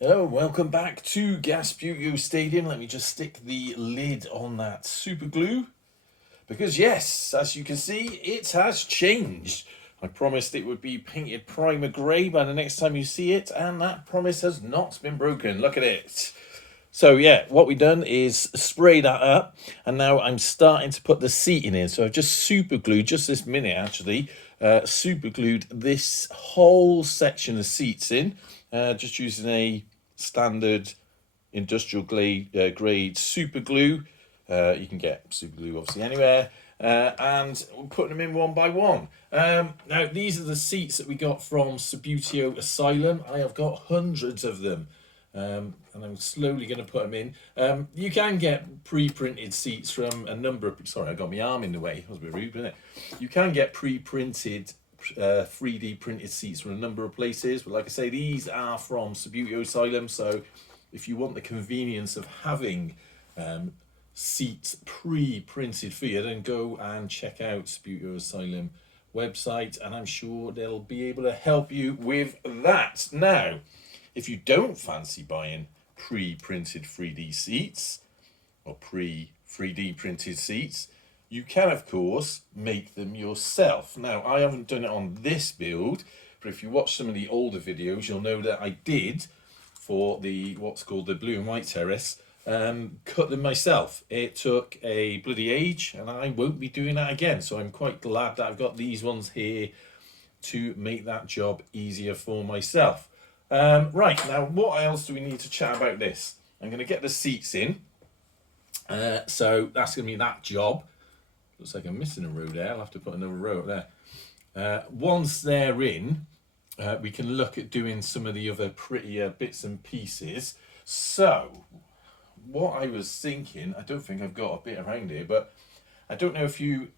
Hello, welcome back to Gaspuio Stadium. Let me just stick the lid on that super glue because yes, as you can see, it has changed. I promised it would be painted primer grey by the next time you see it, and that promise has not been broken. Look at it. So yeah, what we've done is spray that up, and now I'm starting to put the seating in. So I've just super glued, just this minute actually, super glued this whole section of seats in, just using a standard industrial grade super glue. You can get super glue obviously anywhere. And we're putting them in one by one. Now, these are the seats that we got from Subbuteo Asylum. I have got hundreds of them. And I'm slowly going to put them in. You can get pre-printed seats from a number of... Sorry, I got my arm in the way. That was a bit rude, wasn't it? You can get pre-printed 3D printed seats from a number of places. But like I say, these are from Subbuteo Asylum. So if you want the convenience of having seats pre-printed for you, then go and check out Subbuteo Asylum website, and I'm sure they'll be able to help you with that. Now, if you don't fancy buying pre-printed 3D seats or pre-3D printed seats, you can of course make them yourself. Now, I haven't done it on this build, but if you watch some of the older videos, you'll know that I did for the what's called the blue and white terrace, cut them myself. It took a bloody age, and I won't be doing that again. So I'm quite glad that I've got these ones here to make that job easier for myself. Right, now what else do we need to chat about this? I'm going to get the seats in. So that's going to be that job. Looks like I'm missing a row there. I'll have to put another row up there. Once they're in, we can look at doing some of the other prettier bits and pieces. So what I was thinking, I don't think I've got a bit around here, but I don't know if you...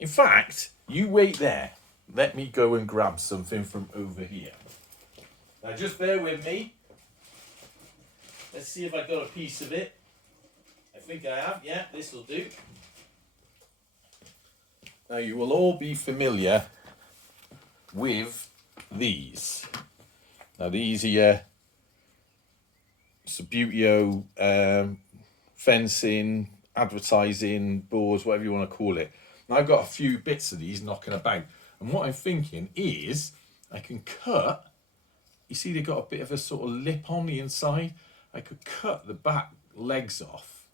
In fact, you wait there. Let me go and grab something from over here. Now just bear with me. Let's see if I got a piece of it. I think I have. Yeah, this will do. Now you will all be familiar with these. Now these are your Subbuteo fencing, advertising boards, whatever you want to call it. And I've got a few bits of these knocking about. And what I'm thinking is I can cut, you see they've got a bit of a sort of lip on the inside. I could cut the back legs off,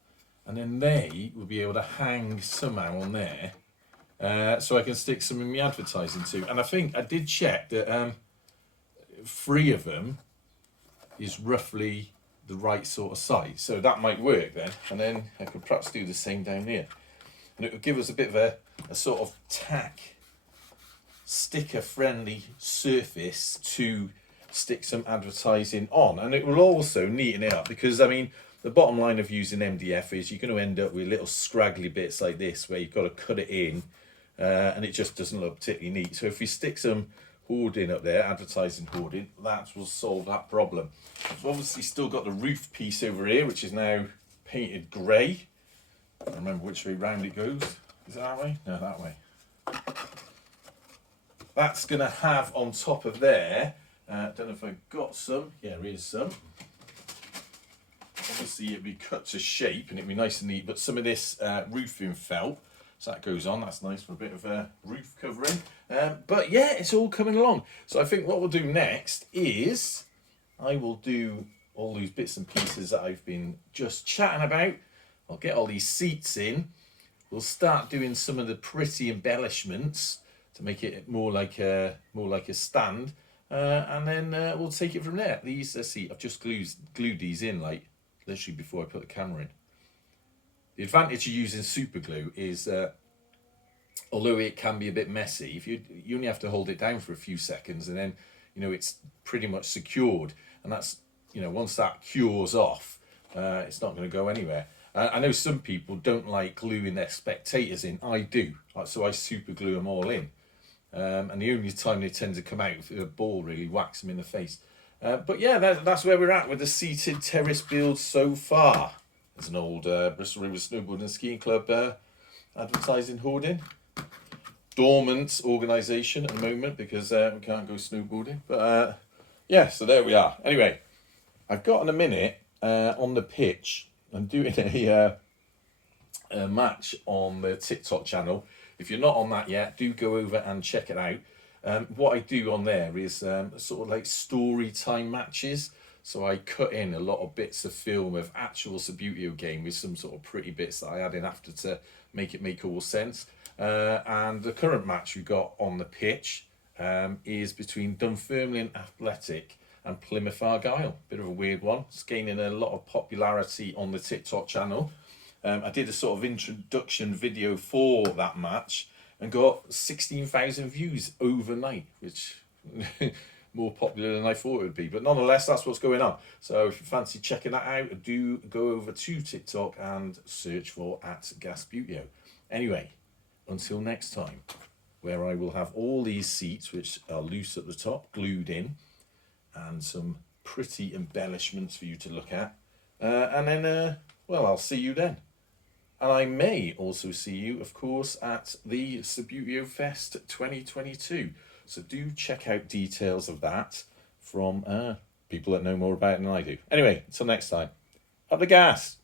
and then they will be able to hang somehow on there. So I can stick some of my advertising to. And I think I did check that 3 of them is roughly the right sort of size. So that might work then. And then I could perhaps do the same down here. And it would give us a bit of a sort of tack, sticker friendly surface to stick some advertising on. And it will also neaten it up, because I mean, the bottom line of using MDF is you're going to end up with little scraggly bits like this where you've got to cut it in, and it just doesn't look particularly neat. So if we stick some hoarding up there, advertising hoarding, that will solve that problem. I've obviously still got the roof piece over here, which is now painted grey. I don't remember which way round it goes. Is it that way? No, that way. That's going to have on top of there, don't know if I've got some. Yeah, there is some. Obviously it'd be cut to shape and it'd be nice and neat, but some of this roofing felt, so that goes on. That's nice for a bit of roof covering. But yeah, it's all coming along. So I think what we'll do next is I will do all these bits and pieces that I've been just chatting about. I'll get all these seats in. We'll start doing some of the pretty embellishments to make it more like a stand, and then we'll take it from there. These, let's see, I've just glued these in like literally before I put the camera in. The advantage of using super glue is although it can be a bit messy, if you only have to hold it down for a few seconds, and then it's pretty much secured, and that's once that cures off, it's not going to go anywhere. I know some people don't like gluing their spectators in. I do, so I super glue them all in, and the only time they tend to come out if a ball really whacks them in the face. But yeah, that's where we're at with the seated terrace build so far. There's an old Bristol River Snowboard and Skiing Club advertising hoarding. Dormant organisation at the moment because we can't go snowboarding. But yeah, so there we are. Anyway, I've got in a minute on the pitch. I'm doing a match on the TikTok channel. If you're not on that yet, do go over and check it out. What I do on there is sort of like story time matches. So I cut in a lot of bits of film of actual Subbuteo game with some sort of pretty bits that I add in after to make it make all sense. And the current match we got on the pitch is between Dunfermline Athletic and Plymouth Argyle. Bit of a weird one. It's gaining a lot of popularity on the TikTok channel. I did a sort of introduction video for that match and got 16,000 views overnight, which more popular than I thought it would be. But nonetheless, that's what's going on. So if you fancy checking that out, do go over to TikTok and search for @Gasputeo. Anyway, until next time, where I will have all these seats, which are loose at the top, glued in, and some pretty embellishments for you to look at. And then, well, I'll see you then. And I may also see you, of course, at the Subbuteo Fest 2022. So do check out details of that from people that know more about it than I do. Anyway, until next time, up the gas!